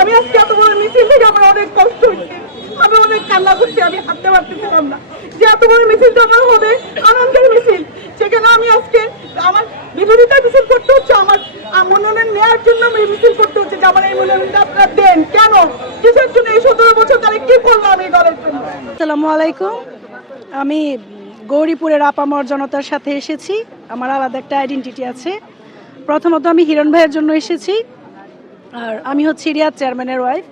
আমি আজকে এত বড় মিছিল থেকে আমার অনেক কষ্ট হচ্ছে। আমি অনেক কান্না করছি, আমি হাঁটতে পারতেছিলাম না। যে এত বড় মিছিলটা আমার হবে, আনন্দের মিছিল, সেখানে আমি আজকে আমার বিরোধিতা মিছিল করতে হচ্ছে, আমার মনোনয়ন নেওয়ার জন্য আমি মিছিল করতে হচ্ছে যে আমার এই মনোনয়নটা আপনারা দেন। কেন? কিসের জন্য এই সতেরো বছর তাহলে কি করলাম এই দলের জন্য? আসসালামু আলাইকুম। আমি গৌরীপুরের আপামর জনতার সাথে এসেছি। আমার আলাদা একটা আইডেন্টিটি আছে। প্রথমত আমি হিরণ ভাইয়ের জন্য এসেছি। আর আমি হচ্ছি রিয়াদ চেয়ারম্যানের ওয়াইফ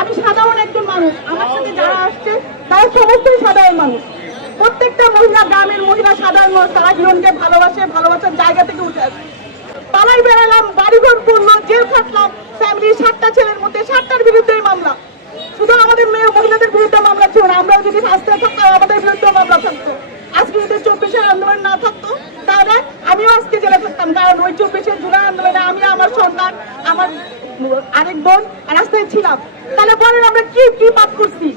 আমি সাধারণ একজন মানুষ। আমার সাথে যারা আসছে, তারা সমস্তই সাধারণ মানুষ। প্রত্যেকটা মহিলা, গ্রামের মহিলা সাধারণ মানুষ। তারা জীবনকে ভালোবাসে, ভালোবাসার জায়গা থেকে উঠে আসে। পালাই বেড়ালাম, বাড়িঘর পড়ল জেল খাটলাম ফ্যামিলির সাতটা ছেলের মধ্যে সাতটার বিরুদ্ধে মামলা। শুধু আমাদের মেয়ে, মহিলাদের বিরুদ্ধে মামলা ছিল না, আমরাও যদি রাস্তায় থাকতাম, আমাদের বিরুদ্ধে মামলা থাকতো। আজকে যদি চব্বিশের আন্দোলন না থাকতো, তাহলে আমিও আজকে জেলে থাকতাম। কারণ ওই চব্বিশের জুলাই আমি আমার আরেক বোন, রাস্তায় ছিলাম। তাহলে বলেন আমরা কি কি পাপ করছি?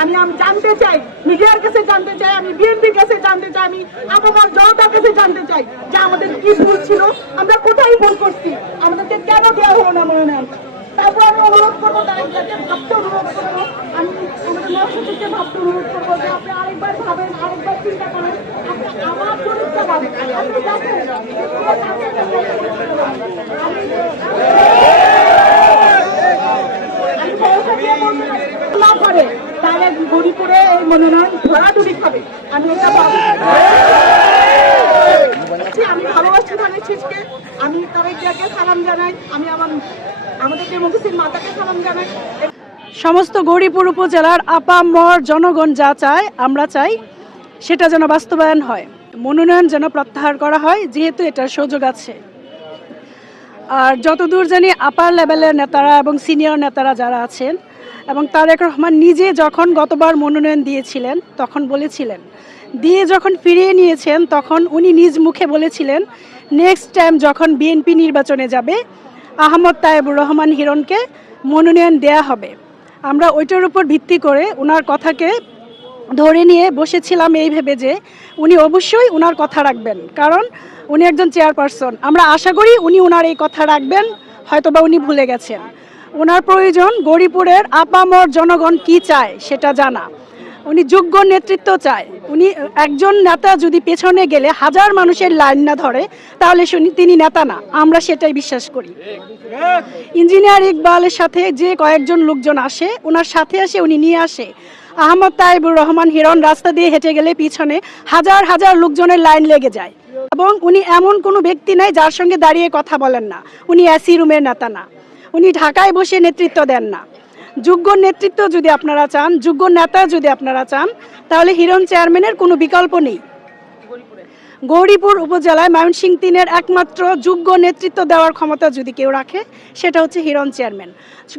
আমি আমি জানতে চাই, মিডিয়ার কাছে জানতে চাই, আমি বিএনপির কাছে জানতে চাই, আমি আমার জনতার কাছে জানতে চাই যে আমাদের কি ভুল ছিল, আমরা কোথায় ভুল করছি, আমাদেরকে কেন দেওয়া হলো না মনোনয়ন তারপর আমি অনুরোধ করব তাদেরকে করব, আমি মহাসচিবকে ভাবতে অনুরোধ করব যে আপনি আরেকবার ভাবেন, আরেকবার চিন্তা করেন, আপনি আমার না করে তাহলে গরিপুরে এই মনোনয়ন ধরাধরি খাবে আমি এটা ভাবি আমি ভালোবাসি ধানের শীষকে। আমি জিয়াকে সালাম জানাই। আমি আমার আমাদের ডেমোক্রেসির মাতাকে সালাম জানাই। সমস্ত গৌরীপুর উপজেলার আপামর জনগণ যা চায়, আমরা চাই সেটা যেন বাস্তবায়ন হয়। মনোনয়ন যেন প্রত্যাহার করা হয়, যেহেতু এটার সুযোগ আছে। আর যতদূর জানি, আপার লেভেলের নেতারা এবং সিনিয়র নেতারা যারা আছেন এবং তারেক রহমান নিজে যখন গতবার মনোনয়ন দিয়েছিলেন, তখন বলেছিলেন। দিয়ে যখন ফিরিয়ে নিয়েছেন, তখন উনি নিজ মুখে বলেছিলেন নেক্সট টাইম যখন বিএনপি নির্বাচনে যাবে, আহমদ তায়েবুর রহমান হিরণকে মনোনয়ন দেয়া হবে। আমরা ওইটার উপর ভিত্তি করে ওনার কথাকে ধরে নিয়ে বসেছিলাম এই ভেবে যে উনি অবশ্যই ওনার কথা রাখবেন। কারণ উনি একজন চেয়ারপারসন। আমরা আশা করি উনি ওনার এই কথা রাখবেন, হয়তোবা উনি ভুলে গেছেন। ওনার প্রয়োজন গৌরীপুরের আপামর জনগণ কি চায় সেটা জানা। উনি যোগ্য নেতৃত্ব চায়। উনি একজন নেতা যদি পেছনে গেলে হাজার মানুষের লাইন না ধরে, তাহলে তিনি নেতা না। আমরা সেটাই বিশ্বাস করি। ইঞ্জিনিয়ার ইকবালের সাথে যে কয়েকজন লোকজন আসে, ওনার সাথে আসে উনি নিয়ে আসে। আহমদ তাইবুর রহমান হিরণ রাস্তা দিয়ে হেঁটে গেলে পিছনে হাজার হাজার লোকজনের লাইন লেগে যায়। এবং উনি এমন কোনো ব্যক্তি নাই যার সঙ্গে দাঁড়িয়ে কথা বলেন না। উনি এসি রুমের নেতা না। উনি ঢাকায় বসে নেতৃত্ব দেন না। যোগ্য নেতৃত্ব যদি আপনারা চান, যোগ্য নেতা যদি আপনারা চান, তাহলে হিরণ চেয়ারম্যানের কোনো বিকল্প নেই। গৌরীপুর উপজেলায় ময়মনসিং তিনের একমাত্র যোগ্য নেতৃত্ব দেওয়ার ক্ষমতা যদি কেউ রাখে, সেটা হচ্ছে হিরণ চেয়ারম্যান।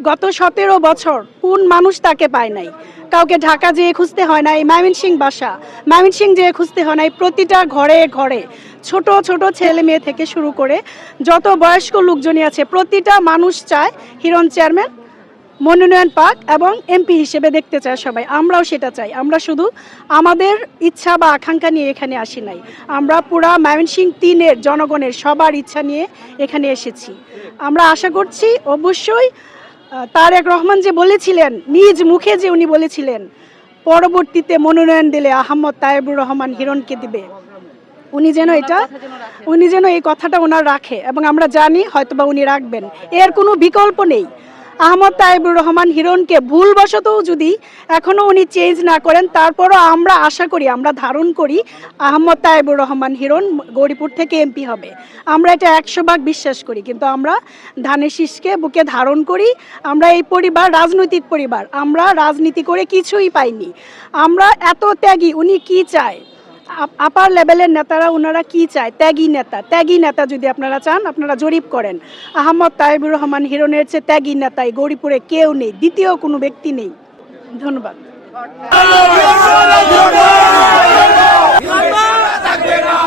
গত সতেরো বছর কোন মানুষ তাকে পায় নাই? কাউকে ঢাকা যেয়ে খুঁজতে হয় নাই ময়মনসিং বাসা। ময়মনসিং যেয়ে খুঁজতে হয় নাই প্রতিটা ঘরে ঘরে। ছোট ছোট ছেলে মেয়ে থেকে শুরু করে যত বয়স্ক লোকজনই আছে, প্রতিটা মানুষ চায় হিরণ চেয়ারম্যান, মনোনয়ন পাক এবং এমপি হিসেবে দেখতে চায় সবাই। আমরাও সেটা চাই। আমরা শুধু আমাদের ইচ্ছা বা আকাঙ্ক্ষা নিয়ে এখানে আসি নাই। আমরা পুরা ময়মনসিং তিনের জনগণের সবার ইচ্ছা নিয়ে এখানে এসেছি। আমরা আশা করছি অবশ্যই তারেক রহমান যে বলেছিলেন, নিজ মুখে যে উনি বলেছিলেন, পরবর্তীতে মনোনয়ন দিলে আহমদ তায়েবুর রহমান হিরণকে দিবে। উনি যেন এটা উনি যেন এই কথাটা ওনার রাখে এবং আমরা জানি হয়তোবা উনি রাখবেন। এর কোনো বিকল্প নেই। আহমদ তাইবুর রহমান হিরণকে ভুলবশতও যদি এখনও উনি চেঞ্জ না করেন তারপরও আমরা আশা করি আমরা ধারণ করি আহমদ তাইবুর রহমান হিরণ গৌরীপুর থেকে এমপি হবে। আমরা এটা একশো ভাগ বিশ্বাস করি কিন্তু আমরা ধানের শীষকে বুকে ধারণ করি। আমরা এই পরিবার রাজনৈতিক পরিবার আমরা রাজনীতি করে কিছুই পাইনি। আমরা এত ত্যাগী উনি কি চায়? আপার লেভেলের নেতারা ওনারা কি চায়? ত্যাগী নেতা। ত্যাগী নেতা যদি আপনারা চান, আপনারা জরিপ করেন। আহমদ তাইবুর রহমান হিরণের চেয়ে ত্যাগী নেতাই গৌরীপুরে কেউ নেই, দ্বিতীয় কোনো ব্যক্তি নেই। ধন্যবাদ। থাকবে না